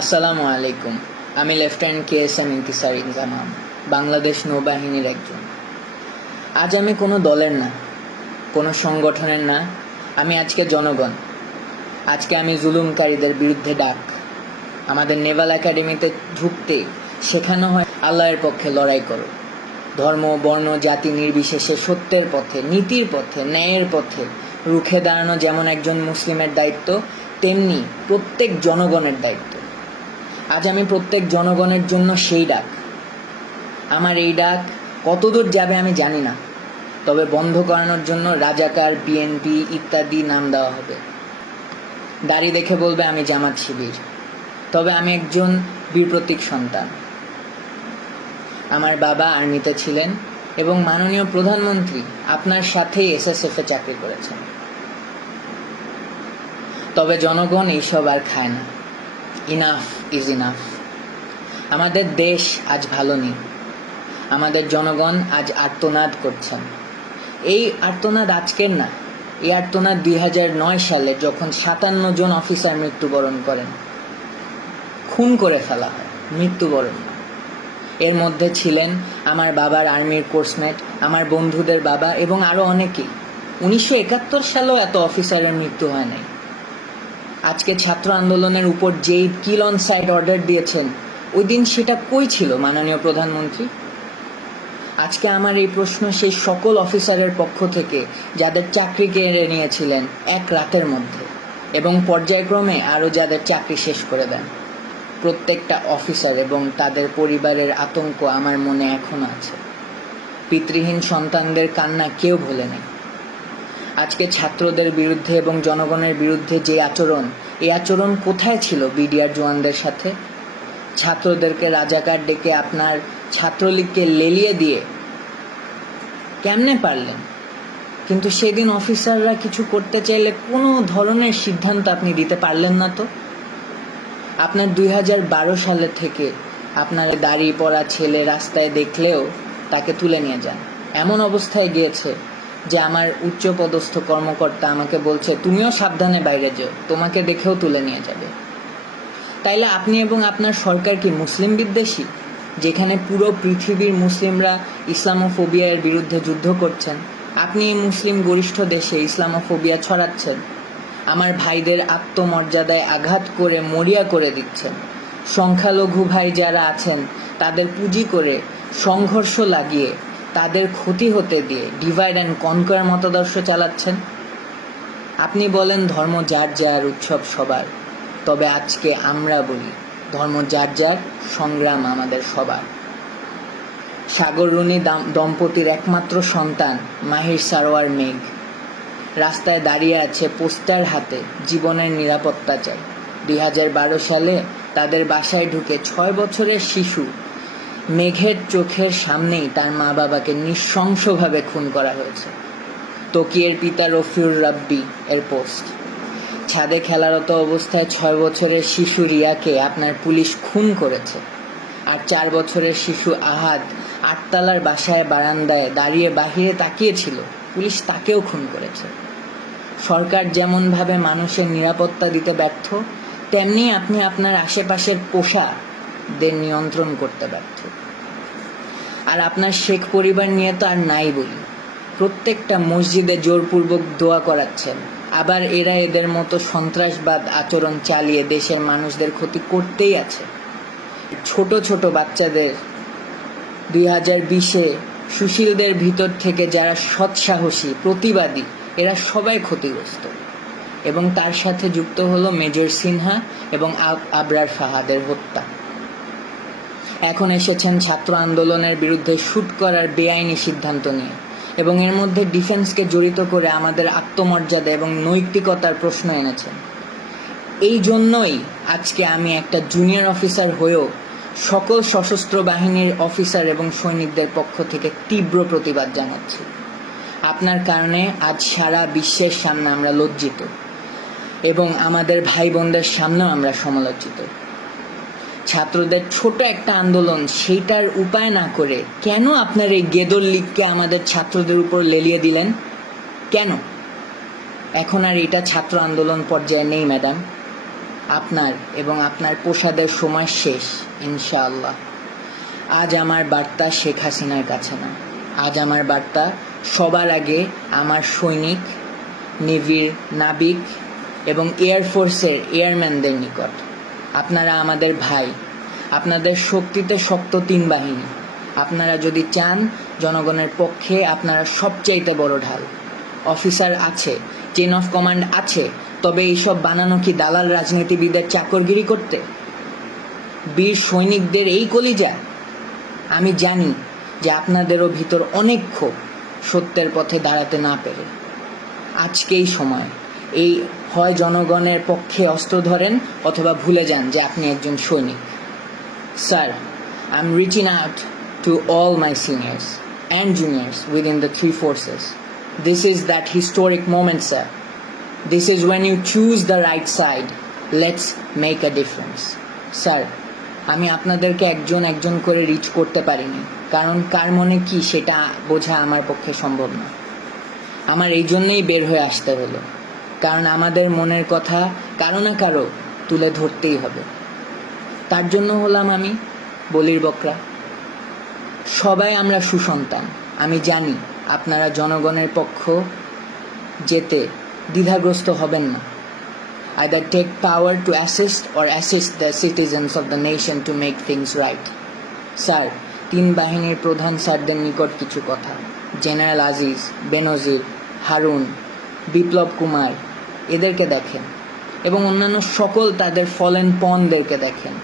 আসসালামু আলাইকুম। আমি লেফটেন্যান্ট KSM ইন্তিসার ইনজামাম, বাংলাদেশ নৌবাহিনীর একজন। আজ আমি কোনো দলের না, কোনো সংগঠনের না, আমি আজকে জনগণ। আজকে আমি জুলুমকারীদের বিরুদ্ধে ডাক। আমাদের নেভাল একাডেমিতে ঢুকতে শেখানো হয় আল্লাহর পক্ষে লড়াই করো। ধর্ম, বর্ণ, জাতি নির্বিশেষে সত্যের পথে, নীতির পথে, ন্যায়ের পথে রুখে দাঁড়ানো যেমন একজন মুসলিমের দায়িত্ব, তেমনি প্রত্যেক জনগণের দায়িত্ব। আজ আমি প্রত্যেক জনগণের জন্য সেই ডাক। আমার এই ডাক কতদূর যাবে আমি জানি না, তবে বন্ধ করানোর জন্য রাজাকার, BNP ইত্যাদি নাম দেওয়া হবে। দাড়ি দেখে বলবে আমি জামাত শিবির, তবে আমি একজন বীর প্রতীক সন্তান। আমার বাবা আর্মিতে ছিলেন এবং মাননীয় প্রধানমন্ত্রী আপনার সাথেই SSF-এ চাকরি করেছেন। তবে জনগণ এইসব আর খায় না। Enough is enough. আমাদের দেশ আজ ভালো নেই। আমাদের জনগণ আজ আর্তনাদ করছেন। এই আর্তনাদ আজকের না, এই আর্তনাদ 2009 সালে, যখন 57 জন অফিসার মৃত্যুবরণ করেন। খুন করে ফেলা হয়, মৃত্যুবরণ। এর মধ্যে ছিলেন আমার বাবার আর্মির কোর্সমেট, আমার বন্ধুদের বাবা এবং আরও অনেকেই। 1971 সালেও এত অফিসারের মৃত্যু হয় নাই। আজকে ছাত্র আন্দোলনের উপর যেই কিল অন সাইট অর্ডার দিয়েছেন, ওই দিন সেটা কই ছিল মাননীয় প্রধানমন্ত্রী? আজকে আমার এই প্রশ্ন সেই সকল অফিসারের পক্ষ থেকে যাদের চাকরি কেড়ে নিয়েছিলেন এক রাতের মধ্যে, এবং পর্যায়ক্রমে আরও যাদের চাকরি শেষ করে দেন। প্রত্যেকটা অফিসার এবং তাদের পরিবারের আতঙ্ক আমার মনে এখনো আছে। পিতৃহীন সন্তানদের কান্না কেউ ভোলে নেই। আজকে ছাত্রদের বিরুদ্ধে এবং জনগণের বিরুদ্ধে যে আচরণ, এই আচরণ কোথায় ছিল BDR জওয়ানদের সাথে? ছাত্রদেরকে রাজাকার ডেকে আপনার ছাত্রলীগকে লেলিয়ে দিয়ে কেমনে পারলেন? কিন্তু সেদিন অফিসাররা কিছু করতে চাইলে কোনো ধরনের সিদ্ধান্ত আপনি দিতে পারলেন না। তো আপনার 2012 সালে থেকে আপনার দাড়ি পরা ছেলে রাস্তায় দেখলেও তাকে তুলে নিয়ে যান। এমন অবস্থায় গিয়েছে যে আমার উচ্চপদস্থ কর্মকর্তা আমাকে বলছে তুমিও সাবধানে বাইরে যাও, তোমাকে দেখেও তুলে নিয়ে যাবে। তাইলে আপনি এবং আপনার সরকার কি মুসলিম বিদ্বেষী, যেখানে পুরো পৃথিবীর মুসলিমরা ইসলামোফোবিয়ার বিরুদ্ধে যুদ্ধ করছেন? আপনি এই মুসলিম গরিষ্ঠ দেশে ইসলামোফোবিয়া ছড়াচ্ছেন, আমার ভাইদের আত্মমর্যাদায় আঘাত করে মরিয়া করে দিচ্ছেন। সংখ্যালঘু ভাই যারা আছেন তাদের পুঁজি করে সংঘর্ষ লাগিয়ে তাদের ক্ষতি হতে দিয়ে ডিভাইড অ্যান্ড কনকোয়ার মতাদর্শ চালাচ্ছেন। আপনি বলেন ধর্ম যার যার, উৎসব সবার, তবে আজকে আমরা বলি ধর্ম যার যার, সংগ্রাম আমাদের সবার। সাগর রুনি দম্পতির একমাত্র সন্তান মাহির সারোয়ার মেঘ রাস্তায় দাঁড়িয়ে আছে পোস্টার হাতে, জীবনের নিরাপত্তা চাই। 2012 সালে তাদের বাসায় ঢুকে 6 বছরের শিশু মেঘের চোখের সামনেই তার মা বাবাকে নৃশংসভাবে খুন করা হয়েছে। তকিয়ের পিতা রফিউর রাব্বি এর পোস্ট। ছাদে খেলারত অবস্থায় 6 বছরের শিশু রিয়াকে আপনার পুলিশ খুন করেছে। আর 4 বছরের শিশু আহাদ 8তলার বাসায় বারান্দায় দাঁড়িয়ে বাহিরে তাকিয়েছিল, পুলিশ তাকেও খুন করেছে। সরকার যেমনভাবে মানুষের নিরাপত্তা দিতে ব্যর্থ, তেমনি আপনি আপনার আশেপাশের পোষাদের নিয়ন্ত্রণ করতে ব্যর্থ। আর আপনার শেখ পরিবার নিয়ে তো আর নাই বলি। প্রত্যেকটা মসজিদে জোরপূর্বক দোয়া করাচ্ছেন, আবার এরা এদের মতো সন্ত্রাসবাদ আচরণ চালিয়ে দেশের মানুষদের ক্ষতি করতেই আছে। ছোট ছোট বাচ্চাদের 2020-এ সুশীলদের ভিতর থেকে যারা সৎসাহসী প্রতিবাদী, এরা সবাই ক্ষতিগ্রস্ত। এবং তার সাথে যুক্ত হলো মেজর সিনহা এবং আবরার ফাহাদের হত্যা। এখন এসেছেন ছাত্র আন্দোলনের বিরুদ্ধে শুট করার বেআইনি সিদ্ধান্ত নিয়ে, এবং এর মধ্যে ডিফেন্সকে জড়িত করে আমাদের আত্মমর্যাদা এবং নৈতিকতার প্রশ্ন এনেছেন। এই জন্যই আজকে আমি একটা জুনিয়র অফিসার হয়েও সকল সশস্ত্র বাহিনীর অফিসার এবং সৈনিকদের পক্ষ থেকে তীব্র প্রতিবাদ জানাচ্ছি। আপনার কারণে আজ সারা বিশ্বের সামনে আমরা লজ্জিত, এবং আমাদের ভাই বোনদের সামনেও আমরা সমালোচিত। ছাত্রদের ছোট একটা আন্দোলন, সেইটার উপায় না করে কেন আপনার এই গেদর লীগকে আমাদের ছাত্রদের উপর লেলিয়ে দিলেন? কেন? এখন আর এটা ছাত্র আন্দোলন পর্যায়ে নেই ম্যাডাম। আপনার এবং আপনার প্রসাদের সময় শেষ, ইনশাআল্লাহ। আজ আমার বার্তা শেখ হাসিনার কাছে না, আজ আমার বার্তা সবার আগে আমার সৈনিক, নেভির নাবিক এবং এয়ারফোর্সের এয়ারম্যানদের নিকট। আপনারা আমাদের ভাই, আপনাদের শক্তিতে শক্ত 3 বাহিনী। আপনারা যদি চান জনগণের পক্ষে, আপনারা সবচাইতে বড় ঢাল। অফিসার আছে, চেন অফ কমান্ড আছে, তবে এইসব বানানো কি দালাল রাজনীতিবিদের চাকরগিরি করতে? বীর সৈনিকদের এই কলিজা। আমি জানি যে আপনাদেরও ভিতর অনেক ক্ষোভ, সত্যের পথে দাঁড়াতে না পেরে। আজকেই সময়, এই হয় জনগণের পক্ষে অস্ত্র ধরেন অথবা ভুলে যান যে আপনি একজন সৈনিক। Sir, I am reaching out to all my seniors and juniors within the 3 forces. This is that historic moment, sir. This is when you choose the right side. Let's make a difference. Sir, আমি আপনাদেরকে একজন একজন করে rich করতে পারিনি, কারণ কার মনে কি সেটা বোঝা আমার পক্ষে সম্ভব না। আমার এই জন্যই বের হয়ে আসতে হলো, কারণ আমাদের মনের কথা কারো না কারো তুলে ধরতেই হবে। তার জন্য হলাম আমি বলির বকরা। সবাই আমরা সুসন্তান। আমি জানি আপনারা জনগণের পক্ষ যেতে দ্বিধাগ্রস্ত হবেন না। Either take power to assist or assist the citizens of the nation to make things right. Sir, 3 বাহিনীর প্রধান স্যারদের নিকট কিছু কথা। জেনারেল আজিজ, বেনজির, হারুন, বিপ্লব কুমার, এদেরকে দেখেন এবং অন্যান্য সকল তাদের ফলেন পনদেরকে দেখেন।